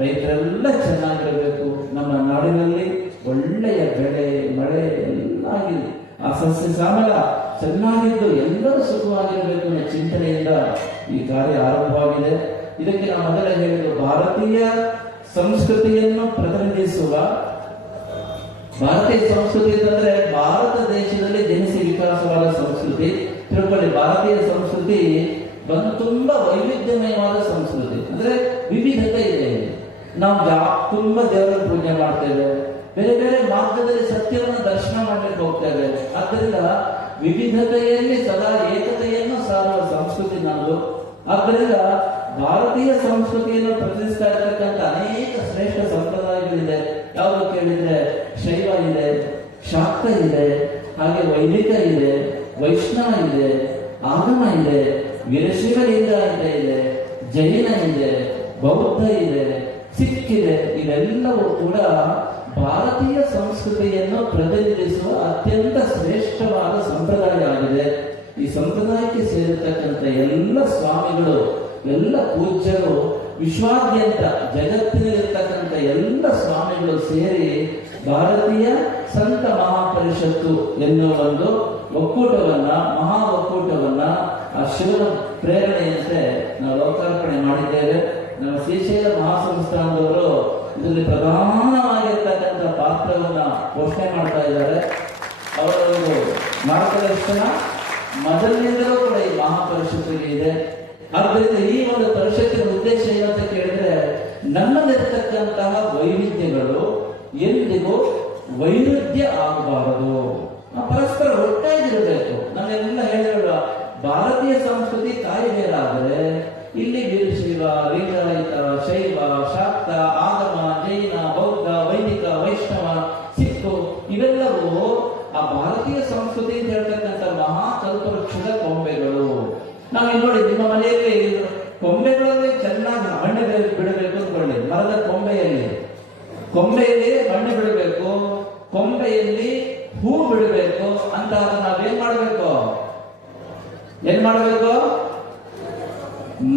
ರೈತರೆಲ್ಲ ಚೆನ್ನಾಗಿರಬೇಕು. ನಮ್ಮ ನಾಡಿನಲ್ಲಿ ಒಳ್ಳೆಯ ಬೆಳೆ ಮಳೆ ಎಲ್ಲ ಆಗಿದೆ. ಆ ಸಸ್ಯ ಶ್ಯಾಮಲ ಚೆನ್ನಾಗಿದ್ದು ಎಲ್ಲರೂ ಸುಖವಾಗಿರಬೇಕು ಅನ್ನೋ ಚಿಂತನೆಯಿಂದ ಈ ಕಾರ್ಯ ಆರಂಭವಾಗಿದೆ. ಇದಕ್ಕೆ ನಾವು ಮೊದಲೇ ಹೇಳಿದ್ದು ಭಾರತೀಯ ಸಂಸ್ಕೃತಿಯನ್ನು ಪ್ರತಿನಿಧಿಸುವ, ಭಾರತೀಯ ಸಂಸ್ಕೃತಿ ಅಂತಂದ್ರೆ ಭಾರತ ದೇಶದಲ್ಲಿ ಜನಿಸಿ ವಿಕಾಸವಾದ ಸಂಸ್ಕೃತಿ. ತಿಳ್ಕೊಳ್ಳಿ, ಭಾರತೀಯ ಸಂಸ್ಕೃತಿ ಒಂದು ತುಂಬಾ ವೈವಿಧ್ಯಮಯವಾದ ಸಂಸ್ಕೃತಿ. ಅಂದ್ರೆ ವಿವಿಧತೆ ಇದೆ. ನಾವು ತುಂಬಾ ದೇವರ ಪೂಜೆ ಮಾಡ್ತೇವೆ, ಬೇರೆ ಬೇರೆ ಮಾರ್ಗದಲ್ಲಿ ಸತ್ಯವನ್ನು ದರ್ಶನ ಮಾಡ್ಲಿಕ್ಕೆ ಹೋಗ್ತೇವೆ. ಆದ್ದರಿಂದ ವಿವಿಧತೆಯಲ್ಲಿ ಸದಾ ಏಕತೆಯನ್ನು ಸಾರುವ ಸಂಸ್ಕೃತಿ ನಮ್ಮದು. ಆದ್ದರಿಂದ ಭಾರತೀಯ ಸಂಸ್ಕೃತಿಯನ್ನು ಪ್ರತಿನಿಧಿಸ್ತಾ ಇರತಕ್ಕಂಥ ಅನೇಕ ಶ್ರೇಷ್ಠ ಸಂಪ್ರದಾಯಗಳಿದೆ. ಯಾವುದು ಕೇಳಿದ್ರೆ ಶೈವ ಇದೆ, ಶಾಕ್ತ ಇದೆ, ಹಾಗೆ ವೈದಿಕ ಇದೆ, ವೈಷ್ಣವ ಇದೆ, ಆಗಮ ಇದೆ, ವೀರಶೈವಲಿಂಗ ಅಂತ ಇದೆ, ಜೈನ ಇದೆ, ಬೌದ್ಧ ಇದೆ, ಸಿಖ್ ಇದೆ. ಇವೆಲ್ಲವೂ ಕೂಡ ಭಾರತೀಯ ಸಂಸ್ಕೃತಿಯನ್ನು ಪ್ರತಿನಿಧಿಸುವ ಅತ್ಯಂತ ಶ್ರೇಷ್ಠವಾದ ಸಂಪ್ರದಾಯ ಆಗಿದೆ. ಈ ಸಂಪ್ರದಾಯಕ್ಕೆ ಸೇರಿರ್ತಕ್ಕಂಥ ಎಲ್ಲ ಸ್ವಾಮಿಗಳು, ಎಲ್ಲ ಪೂಜ್ಯರು, ವಿಶ್ವಾದ್ಯಂತ ಜಗತ್ತಿನಲ್ಲಿರ್ತಕ್ಕಂಥ ಎಲ್ಲ ಸ್ವಾಮಿಗಳು ಸೇರಿ ಭಾರತೀಯ ಸಂತ ಮಹಾಪರಿಷತ್ತು ಎನ್ನುವ ಒಂದು ಒಕ್ಕೂಟವನ್ನ, ಮಹಾ ಒಕ್ಕೂಟವನ್ನ ಆ ಶಿವನ ಪ್ರೇರಣೆಯಂತೆ ನಾವು ಲೋಕಾರ್ಪಣೆ ಮಾಡಿದ್ದೇವೆ. ನಮ್ಮ ಶ್ರೀಶೈಲ ಮಹಾಸಂಸ್ಥಾನದವರು ಇದರಲ್ಲಿ ಪ್ರಧಾನವಾಗಿರ್ತಕ್ಕಂಥ ಪಾತ್ರವನ್ನ ಪೋಷಣೆ ಮಾಡ್ತಾ ಇದ್ದಾರೆ. ಅವರ ಒಂದು ಮಾರ್ಗದರ್ಶನ ಮೊದಲಿನಿಂದಲೂ ಕೂಡ ಈ ಮಹಾಪರಿಷತ್ತಿಗೆ ಇದೆ. ಆದ್ದರಿಂದ ಈ ಒಂದು ಪರಿಷತ್ತಿನ ಉದ್ದೇಶ ಏನಂತ ಕೇಳಿದ್ರೆ, ನಮ್ಮಲ್ಲಿರ್ತಕ್ಕಂತಹ ವೈವಿಧ್ಯಗಳು ಎಂದಿಗೂ ವೈರುಧ್ಯ ಆಗಬಾರದು, ಪರಸ್ಪರ ಒಟ್ಟಾಗಿರಬೇಕು. ನಾನೆಲ್ಲ ಹೇಳಿರುವ ಭಾರತೀಯ ಸಂಸ್ಕೃತಿ ತಾಯಿ ಬೇರಾದರೆ ಇಲ್ಲಿ ವೀರಶೈವ, ಲಿಂಗಾಯತ, ಶೈವ, ಶಾಕ್ತ, ಆಗಮ, ಜೈನ, ಬೌದ್ಧ, ವೈದಿಕ, ವೈಷ್ಣವ, ಸಿಕ್ಕು ಇವೆಲ್ಲವೂ ಆ ಭಾರತೀಯ ಸಂಸ್ಕೃತಿ ಅಂತ ಹೇಳ್ತಕ್ಕಂಥ ಮಹಾ ಕಲ್ಪವೃಕ್ಷದ ಕೊಂಬೆಗಳು. ನಾವಿಲ್ಲಿ ನೋಡಿ, ನಿಮ್ಮ ಮನೆಯಲ್ಲಿ ಕೊಂಬೆಗಳಲ್ಲಿ ಚೆನ್ನಾಗಿ ಹಣ್ಣು ಬಿಡಬೇಕು ಅಂದ್ಕೊಳ್ಳಿ. ಮರದ ಕೊಂಬೆಯಲ್ಲಿ ಹಣ್ಣು ಬಿಡಬೇಕು, ಕೊಂಬೆಯಲ್ಲಿ ಹೂ ಬಿಡಬೇಕು ಅಂತ ನಾವೇನ್ ಮಾಡಬೇಕು?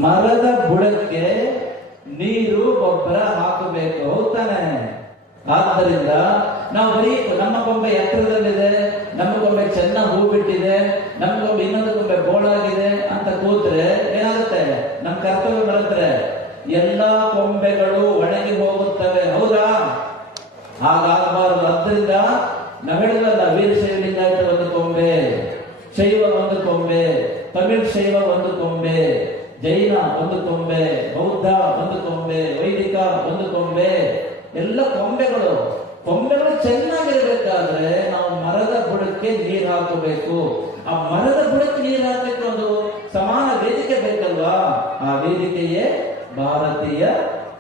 ಮರದ ಬುಡಕ್ಕೆ ನೀರು ಗೊಬ್ಬರ ಹಾಕಬೇಕು, ಹೌದಾನೆ? ಆದ್ದರಿಂದ ನಾವು ಬರೀ ನಮ್ಮ ಕೊಂಬೆ ಎತ್ತರದಲ್ಲಿದೆ, ನಮ್ಮ ಕೊಂಬೆ ಚೆನ್ನಾಗಿ ಹೂ ಬಿಟ್ಟಿದೆ, ನಮ್ಮ ಕೊಂಬೆ ಇನ್ನೊಂದು ಕೊಂಬೆ ಬೋಳಾಗಿದೆ ಅಂತ ಕೂತ್ರೆ ಏನಾಗುತ್ತೆ? ನಮ್ಮ ಕರ್ತವ್ಯ ಬರುತ್ತೆ, ಎಲ್ಲಾ ಕೊಂಬೆಗಳು ಒಣಗಿ ಹೋಗುತ್ತವೆ, ಹೌದಾ? ಹಾಗಾಗಬಾರದು. ಆದ್ದರಿಂದ ನಾವು ಹೇಳಿದ್ರಲ್ಲ, ವೀರಶೈವ ಲಿಂಗಾಯತ ಒಂದು ಕೊಂಬೆ, ಶೈವ ಒಂದು ಕೊಂಬೆ, ತಮಿಳ್ ಶೈವ ಒಂದು ಕೊಂಬೆ, ಜೈನ ಒಂದು ಕೊಂಬೆ, ಬೌದ್ಧ ಒಂದು ಕೊಂಬೆ, ವೈದಿಕ ಒಂದು ಕೊಂಬೆ, ಎಲ್ಲ ಕೊಂಬೆಗಳು ಚೆನ್ನಾಗಿರ್ಬೇಕಾದ್ರೆ ನಾವು ಮರದ ಬುಡಕ್ಕೆ ನೀರು ಹಾಕಬೇಕು. ಆ ಮರದ ಬುಡಕ್ಕೆ ನೀರು ಹಾಕಲಿಕ್ಕೆ ಒಂದು ಸಮಾನ ವೇದಿಕೆ ಬೇಕಲ್ವಾ? ಆ ವೇದಿಕೆಯೇ ಭಾರತೀಯ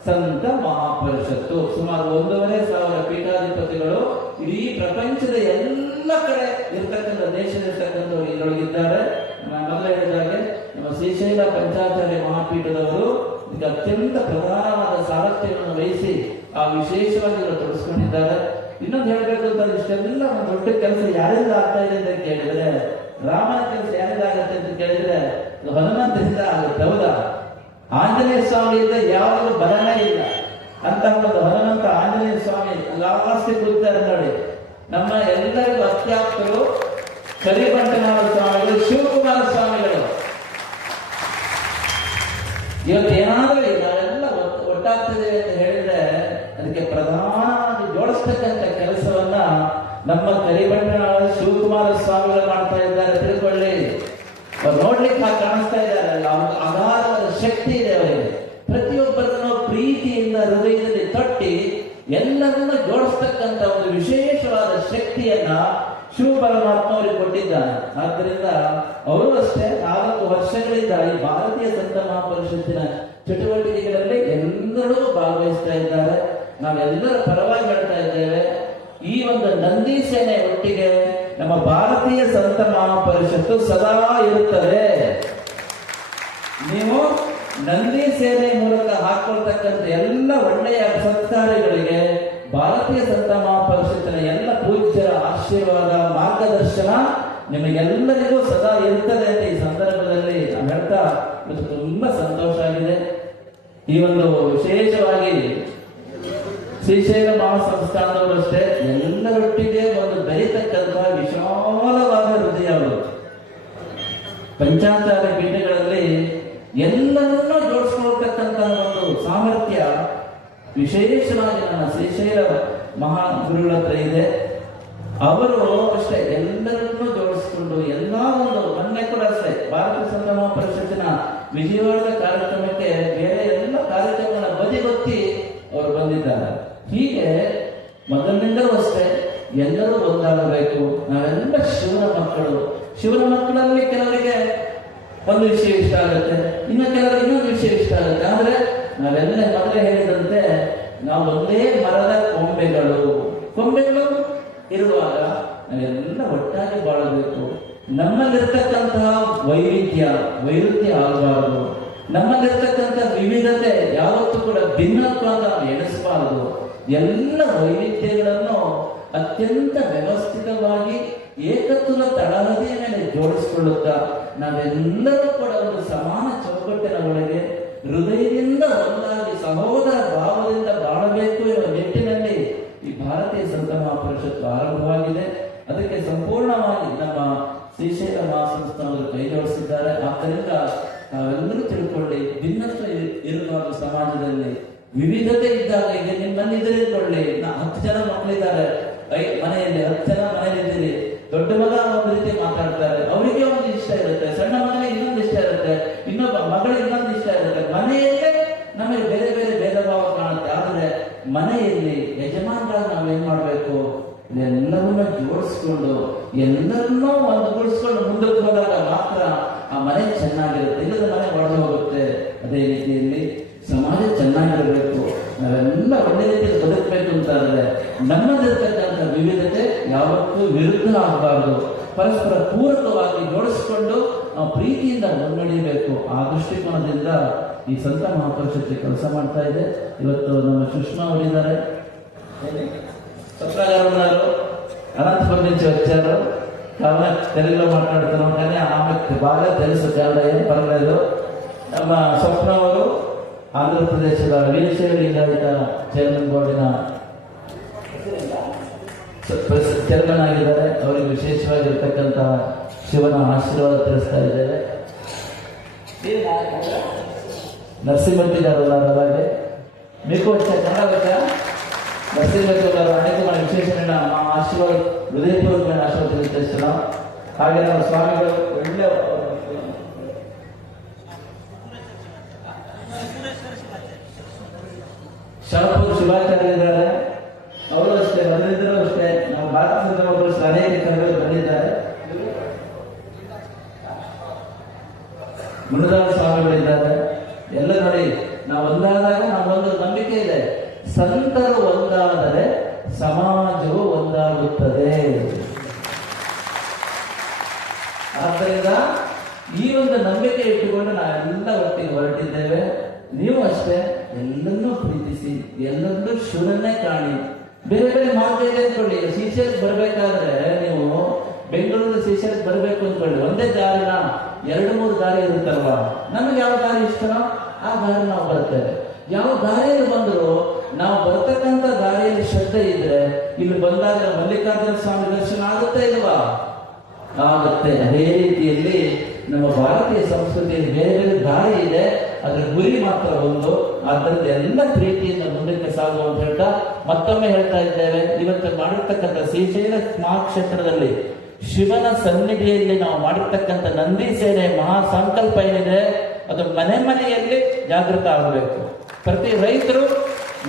ಸಂತ ಮಹಾಪರಿಷತ್ತು. ಸುಮಾರು 1,500 ಪೀಠಾಧಿಪತಿಗಳು ಇಡೀ ಪ್ರಪಂಚದ ಎಲ್ಲ ಕಡೆ ಇರ್ತಕ್ಕಂಥ ದೇಶದಲ್ಲಿರ್ತಕ್ಕಂಥವ್ರು ಇದರೊಳಗಿದ್ದಾರೆ. ಮೊದಲು ಹೇಳಿದಾಗೆ ನಮ್ಮ ಶ್ರೀಶೈಲ ಪಂಚಾಚಾರ್ಯ ಮಹಾಪೀಠದವರು ಇದಕ್ಕೆ ಅತ್ಯಂತ ಪ್ರಧಾನವಾದ ಸಾರಥ್ಯವನ್ನು ವಹಿಸಿ ಆ ವಿಶೇಷವಾಗಿ ತೊಡಗಿಸ್ಕೊಂಡಿದ್ದಾರೆ. ಇನ್ನೊಂದು ಹೇಳಬೇಕು ಅಂತ, ಇಷ್ಟೆಲ್ಲ ಒಂದು ದೊಡ್ಡ ಕೆಲಸ ಯಾರಿಂದ ಆಗ್ತಾ ಇದೆ ಅಂತ ಕೇಳಿದ್ರೆ, ರಾಮನ ಕೆಲಸ ಯಾರಿಂದ ಆಗುತ್ತೆ ಅಂತ ಕೇಳಿದ್ರೆ ಹನುಮಂತರಿಂದ ಆಗುತ್ತೆ, ಹೌದಾ? ಆಂಜನೇಯ ಸ್ವಾಮಿಯಿಂದ ಯಾವಾಗಲೂ ಬಲನೇ ಇಲ್ಲ ಅಂತ ಒಂದು ಹನುಮಂತ ಆಂಜನೇಯ ಸ್ವಾಮಿ ಲಾಸ್ತಿ ಕುಳಿತಾರೆ ನೋಡಿ. ನಮ್ಮ ಎಲ್ಲರಿಗೂ ಅತ್ಯಾಪ್ತರು ಕರಿಬಂಟನಾಥ ಸ್ವಾಮಿಗಳು, ಶಿವಕುಮಾರ ಸ್ವಾಮಿಗಳು. ಇವತ್ತು ಏನಾದ್ರೂ ನಾವೆಲ್ಲ ಒಟ್ಟಾಗ್ತದೆ ಅಂತ ಹೇಳಿದ್ರೆ ಅದಕ್ಕೆ ಪ್ರಧಾನವಾಗಿ ಜೋಡಿಸ್ತಕ್ಕಂಥ ಕೆಲಸವನ್ನ ನಮ್ಮ ಕರಿಬಂಟನಾಥ ಶಿವಕುಮಾರ ಸ್ವಾಮಿಗಳು ಮಾಡ್ತಾ ಇದ್ದಾರೆ. ತಿಳ್ಕೊಳ್ಳಿ, ಅವ್ರು ನೋಡ್ಲಿಕ್ಕೆ ಕಾಣಿಸ್ತಾ ಇದ್ದಾರೆ, ಅಗಾಧವಾದ ಶಕ್ತಿ ಇದೆ ಅವರಿಗೆ. ಪ್ರತಿಯೊಬ್ಬರನ್ನು ಪ್ರೀತಿಯಿಂದ ಹೃದಯದಲ್ಲಿ ತಟ್ಟಿ ಎಲ್ಲರನ್ನ ಜೋಡಿಸ್ತಕ್ಕಂಥ ಒಂದು ವಿಶೇಷವಾದ ಶಕ್ತಿಯನ್ನ ಶಿವ ಪರಮಾತ್ಮ ಅವರಿಗೆ ಕೊಟ್ಟಿದ್ದಾನೆ. ಆದ್ದರಿಂದ ಅವರು ಅಷ್ಟೇ 4 ವರ್ಷಗಳಿಂದ ಈ ಭಾರತೀಯ ಸಂತ ಮಹಾಪರಿಷತ್ತಿನ ಚಟುವಟಿಕೆಗಳಲ್ಲಿ ಎಲ್ಲರೂ ಭಾಗವಹಿಸ್ತಾ ಇದ್ದಾರೆ. ನಾವೆಲ್ಲರ ಪರವಾಗಿ ಹೇಳ್ತಾ ಇದ್ದೇವೆ, ಈ ಒಂದು ನಂದಿ ಸೇನೆ ಒಟ್ಟಿಗೆ ನಮ್ಮ ಭಾರತೀಯ ಸಂತ ಮಹಾಪರಿಷತ್ತು ಸದಾ ಇರುತ್ತದೆ. ನೀವು ನಂದಿ ಸೇನೆ ಮೂಲಕ ಹಾಕೊಳ್ತಕ್ಕಂಥ ಎಲ್ಲ ಒಳ್ಳೆಯ ಸತ್ಕಾರ್ಯಗಳಿಗೆ ಭಾರತೀಯ ಸಂತ ಮಹಾಪರಿಷತ್ತಿನ ಎಲ್ಲ ಪೂಜ್ಯರ ಆಶೀರ್ವಾದ ಮಾರ್ಗದರ್ಶನ ನಿಮಗೆಲ್ಲರಿಗೂ ಸದಾ ಇರ್ತದೆ ಅಂತ ಈ ಸಂದರ್ಭದಲ್ಲಿ ನಾನು ಹೇಳ್ತಾ ಇವತ್ತು ತುಂಬಾ ಸಂತೋಷ ಆಗಿದೆ. ಈ ಒಂದು ವಿಶೇಷವಾಗಿ ಶ್ರೀಶೈಲ ಮಹಾಸಂಸ್ಥಾನದವರು ಅಷ್ಟೇ ಎಲ್ಲರೊಟ್ಟಿಗೆ ಒಂದು ಬೆರೀತಕ್ಕಂತಹ ವಿಶಾಲವಾದ ಹೃದಯ ಅವರು. ಪಂಚಾಚಾರ್ಯ ಪೀಠಗಳಲ್ಲಿ ಎಲ್ಲರನ್ನೂ ಜೋಡಿಸ್ಕೊಳ್ತಕ್ಕಂತಹ ಒಂದು ಸಾಮರ್ಥ್ಯ ವಿಶೇಷವಾಗಿ ನನ್ನ ಶ್ರೀಶೈಲ ಮಹಾಗುರುಗಳ ಹತ್ರ ಇದೆ. ಅವರು ಅಷ್ಟೇ ಎಲ್ಲರನ್ನೂ ಜೋಡಿಸ್ಕೊಂಡು ಎಲ್ಲಾ ಒಂದು ಮೊನ್ನೆ ಕೂಡ ಅಷ್ಟೇ ಭಾರತೀಯ ಸಂತ ಮಹಾಪರಿಷತ್ತಿನ ವಿಜಯವಾಡದ ಕಾರ್ಯಕ್ರಮಕ್ಕೆ ಬೇರೆ ಎಲ್ಲ ಕಾರ್ಯಕ್ರಮಗಳ ಬದಿಗೊತ್ತಿ ಅವರು ಬಂದಿದ್ದಾರೆ. ಹೀಗೆ ಮೊದಲಿನಿಂದಲೂ ಅಷ್ಟೇ ಎಲ್ಲರೂ ಒಂದಾಗಬೇಕು. ನಾವೆಲ್ಲ ಶಿವನ ಮಕ್ಕಳು. ಶಿವನ ಮಕ್ಕಳಲ್ಲಿ ಕೆಲವರಿಗೆ ಒಂದು ವಿಷಯ ಇಷ್ಟ ಆಗುತ್ತೆ, ಇನ್ನು ಕೆಲವರಿಗೆ ಇನ್ನೊಂದು ವಿಷಯ ಇಷ್ಟ ಆಗುತ್ತೆ. ಆದ್ರೆ ನಾವೆಲ್ಲ ಮೊದಲೇ ಹೇಳಿದಂತೆ ನಾವು ಒಂದೇ ಮರದ ಕೊಂಬೆಗಳು ಇರುವಾಗ ನಾವೆಲ್ಲ ಒಟ್ಟಾಗಿ ಬಾಳಬೇಕು. ನಮ್ಮಲ್ಲಿರ್ತಕ್ಕಂತಹ ವೈರುಧ್ಯ ಆಗಬಾರದು. ನಮ್ಮಲ್ಲಿರ್ತಕ್ಕಂಥ ವಿವಿಧತೆ ಯಾವತ್ತೂ ಕೂಡ ಭಿನ್ನತ್ವ ನಾವು ಎಣಿಸಬಾರದು. ಎಲ್ಲ ವೈವಿಧ್ಯಗಳನ್ನು ಅತ್ಯಂತ ವ್ಯವಸ್ಥಿತವಾಗಿ ಏಕತ್ವದ ತಳಹದಿಯ ಮೇಲೆ ಜೋಡಿಸಿಕೊಳ್ಳುತ್ತಾ ನಾವೆಲ್ಲರೂ ಕೂಡ ಒಂದು ಸಮಾನ ಚೌಕಟ್ಟಿನ ಒಳಗೆ ಹೃದಯದಿಂದ ಒಂದಾಗಿ ಸಹೋದರ ಭಾವದಿಂದ ಬಾಳಬೇಕು ಎನ್ನುವ ನಿಟ್ಟಿನಲ್ಲಿ ಈ ಭಾರತೀಯ ಸಂತ ಮಹಾಪರಿಷತ್ತು ಆರಂಭವಾಗಿದೆ. ಅದಕ್ಕೆ ಸಂಪೂರ್ಣವಾಗಿ ನಮ್ಮ ಶ್ರೀಶೈಲ ಮಹಾಸಂಸ್ಥಾನವರು ಕೈ ಜೋಡಿಸಿದ್ದಾರೆ. ಆದ್ದರಿಂದ ನಾವೆಲ್ಲರೂ ತಿಳ್ಕೊಳ್ಳಿ, ಭಿನ್ನತ್ವ ಇರಬಾರದು ಸಮಾಜದಲ್ಲಿ. ವಿವಿಧತೆ ಇದ್ದಾಗ ಈಗ ನಿಮ್ಮಲ್ಲಿ ಇದ್ಕೊಳ್ಳಿ, 10 ಜನ ಮಕ್ಕಳಿದ್ದಾರೆ ಮನೆಯಲ್ಲಿ, 10 ಜನ ಮನೆಯಲ್ಲಿದ್ದೀರಿ. ದೊಡ್ಡ ಮಗ ಒಂದು ರೀತಿ ಮಾತಾಡ್ತಾರೆ, ಅವರಿಗೆ ಒಂದು ಇಷ್ಟ ಇರುತ್ತೆ, ಸಣ್ಣ ಮಗನಿಗೆ ಇನ್ನೊಂದು ಇಷ್ಟ ಇರುತ್ತೆ, ಇನ್ನೊಬ್ಬ ಮಗಳಿಗೆ ಇನ್ನೊಂದು ಇಷ್ಟ ಇರುತ್ತೆ. ಮನೆಯಲ್ಲೇ ನಮಗೆ ಬೇರೆ ಬೇರೆ ಭೇದ ಭಾವ ಕಾಣುತ್ತೆ. ಆದ್ರೆ ಮನೆಯಲ್ಲಿ ಯಜಮಾನರಾಗಿ ನಾವೇನ್ ಮಾಡ್ಬೇಕು, ಎಲ್ಲವನ್ನ ಜೋಡಿಸ್ಕೊಂಡು ಎಲ್ಲರನ್ನೂ ಒಂದುಗೂಡಿಸ್ಕೊಂಡು ಮುಂದಕ್ಕೆ ಹೋದಾಗ ಮಾತ್ರ ಆ ಮನೆ ಚೆನ್ನಾಗಿರುತ್ತೆ. ಇಲ್ಲದ ಮನೆ ಒಡೆದು ಹೋಗುತ್ತೆ. ಅದೇ ರೀತಿಯಲ್ಲಿ ಸಮಾಜ ಚೆನ್ನಾಗಿರಬೇಕು, ನಾವೆಲ್ಲ ಒಳ್ಳೆ ರೀತಿಯಲ್ಲಿ ಬದುಕಬೇಕು ಅಂತಾದ್ರೆ ನಮ್ಮಲ್ಲಿರ್ತಕ್ಕಂಥ ವಿವಿಧತೆ ಯಾವತ್ತೂ ವಿರುದ್ಧ ಆಗಬಾರದು. ಪರಸ್ಪರ ಪೂರಕವಾಗಿ ಜೋಡಿಸಿಕೊಂಡು ನಾವು ಪ್ರೀತಿಯಿಂದ ಮುನ್ನಡೆಯಬೇಕು. ಆ ದೃಷ್ಟಿಕೋನದಿಂದ ಈ ಸಂತ ಮಹಾಪರಿಷತ್ತು ಕೆಲಸ ಮಾಡ್ತಾ ಇದೆ. ಇವತ್ತು ನಮ್ಮ ಸುಷ್ಮಾ ಅವರಿದ್ದಾರೆ, ಸ್ವಪ್ನಗಾರರು, అనంత నుంచి వచ్చారు. కాబట్టి తెలుగులో మాట్లాడుతున్నాం, కానీ ఆమెకు బాగా తెలుసు కన్నడ, ఏం పర్లేదు. ನಮ್ಮ ಸ್ವಪ್ನ ಅವರು ಆಂಧ್ರಪ್ರದೇಶದ ವೀರಶೈವ ಲಿಂಗಾಯತ ಚೇರ್ಮನ್ ಬೋರ್ಡಿನ ಚೇರ್ಮನ್ ಆಗಿದ್ದಾರೆ. ಅವರಿಗೆ ವಿಶೇಷವಾಗಿರ್ತಕ್ಕಂಥ ಶಿವನ ಆಶೀರ್ವಾದ ತಿಳಿಸ್ತಾ ಇದ್ದೇವೆ. నరసింహమూర్తి గారు ఉన్నారు. అలాగే మీకు వచ్చే కన్నడ వచ్చా? నరసింహమూర్తి గారు అనేక మన విశేషమైన మా ఆశీర్వాద హృదయపూర్వకమైన ఆశీర్వాదం తెలియజేస్తున్నాం. ಹಾಗೆ ನಮ್ಮ ಸ್ವಾಮಿಗಳು ಒಳ್ಳೆ ಶಾಪೂರ್ ಶಿವಾಚಾರ್ಯ ಇದ್ದಾರೆ. ಅವರು ಅಷ್ಟೇ ಬಂದಿದ್ದರು ಅಷ್ಟೇ. ನಮ್ಮ ಭಾರತ ಸಂಘ ಅನೇಕ ಕನ್ನಡಗಳು ಬಂದಿದ್ದಾರೆ. ಮುನದಾಳ ಸ್ವಾಮಿಗಳಿದ್ದಾರೆ. ಎಲ್ಲ ನೋಡಿ, ನಾವು ಒಂದಾದಾಗ ನಮ್ಮೊಂದು ನಂಬಿಕೆ ಇದೆ, ಸಂತರು ಒಂದಾದರೆ ಸಮಾಜವು ಒಂದಾಗುತ್ತದೆ. ಆದ್ದರಿಂದ ಈ ಒಂದು ನಂಬಿಕೆ ಇಟ್ಟುಕೊಂಡು ನಾವೆಲ್ಲ ಒಟ್ಟಿಗೆ ಹೊರಟಿದ್ದೇವೆ. ನೀವು ಅಷ್ಟೇ ಎಲ್ಲರನ್ನೂ ಪ್ರೀತಿಸಿ, ಎಲ್ಲರನ್ನೂ ಶಿವನನ್ನೇ ಕಾಣಿ. ಬೇರೆ ಬೇರೆ ಮಾರ್ಗ ಇದೆ ಅಂದ್ಕೊಳ್ಳಿ. ಶ್ರೀಶೈಲಕ್ಕೆ ಬರ್ಬೇಕಾದ್ರೆ ನೀವು ಬೆಂಗಳೂರಿನ ಶ್ರೀಶೈಲಕ್ಕೆ ಬರ್ಬೇಕು ಅಂದ್ಕೊಳ್ಳಿ, ಒಂದೇ ದಾರಿನ 2-3 ದಾರಿ ಇರುತ್ತಲ್ವಾ. ನಮಗೆ ಯಾವ ದಾರಿ ಇಷ್ಟನೋ ಆ ದಾರಿ ನಾವು ಬರ್ತೇವೆ. ಯಾವ ದಾರಿಯಲ್ಲಿ ಬಂದರೂ ನಾವು ಬರ್ತಕ್ಕಂಥ ದಾರಿಯಲ್ಲಿ ಶ್ರದ್ಧೆ ಇದ್ರೆ ಇಲ್ಲಿ ಬಂದಾಗ ಮಲ್ಲಿಕಾರ್ಜುನ ಸ್ವಾಮಿ ದರ್ಶನ ಆಗುತ್ತೆ ಇಲ್ವಾ? ಆಗುತ್ತೆ. ಅದೇ ರೀತಿಯಲ್ಲಿ ನಮ್ಮ ಭಾರತೀಯ ಸಂಸ್ಕೃತಿಯಲ್ಲಿ ಬೇರೆ ಬೇರೆ ದಾರಿ ಇದೆ, ಅದ್ರ ಗುರಿ ಮಾತ್ರ ಒಂದು. ಆದ್ದರಿಂದ ಎಲ್ಲ ಪ್ರೀತಿಯಿಂದ ಮುಂದಕ್ಕೆ ಸಾಗುವ ಅಂತ ಹೇಳ್ತಾ ಮತ್ತೊಮ್ಮೆ ಹೇಳ್ತಾ ಇದ್ದೇವೆ, ಇವತ್ತು ಮಾಡಿರ್ತಕ್ಕಂಥ ಶ್ರೀಶೈಲ ಮಹಾಕ್ಷೇತ್ರದಲ್ಲಿ ಶಿವನ ಸನ್ನಿಧಿಯಲ್ಲಿ ನಾವು ಮಾಡಿರ್ತಕ್ಕಂಥ ನಂದಿ ಸೇನೆ ಮಹಾ ಸಂಕಲ್ಪ ಏನಿದೆ ಅದು ಮನೆ ಮನೆಯಲ್ಲಿ ಜಾಗೃತ ಆಗಬೇಕು. ಪ್ರತಿ ರೈತರು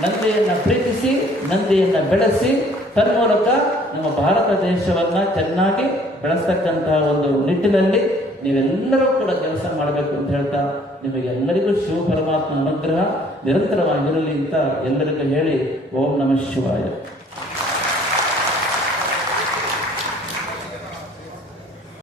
ನಂದಿಯನ್ನು ಪ್ರೀತಿಸಿ, ನಂದಿಯನ್ನು ಬೆಳೆಸಿ, ತನ್ಮೂಲಕ ನಮ್ಮ ಭಾರತ ದೇಶವನ್ನ ಚೆನ್ನಾಗಿ ಬೆಳೆಸ್ತಕ್ಕಂತಹ ಒಂದು ನಿಟ್ಟಿನಲ್ಲಿ ನೀವೆಲ್ಲರೂ ಕೂಡ ಕೆಲಸ ಮಾಡಬೇಕು ಅಂತ ಹೇಳ್ತಾ, ನಿಮಗೆ ಎಲ್ಲರಿಗೂ ಶಿವ ಪರಮಾತ್ಮ ಅನುಗ್ರಹ ನಿರಂತರವಾಗಿರಲಿ ಅಂತ ಎಲ್ಲರಿಗೂ ಹೇಳಿ, ಓಂ ನಮಃ ಶಿವಾಯ.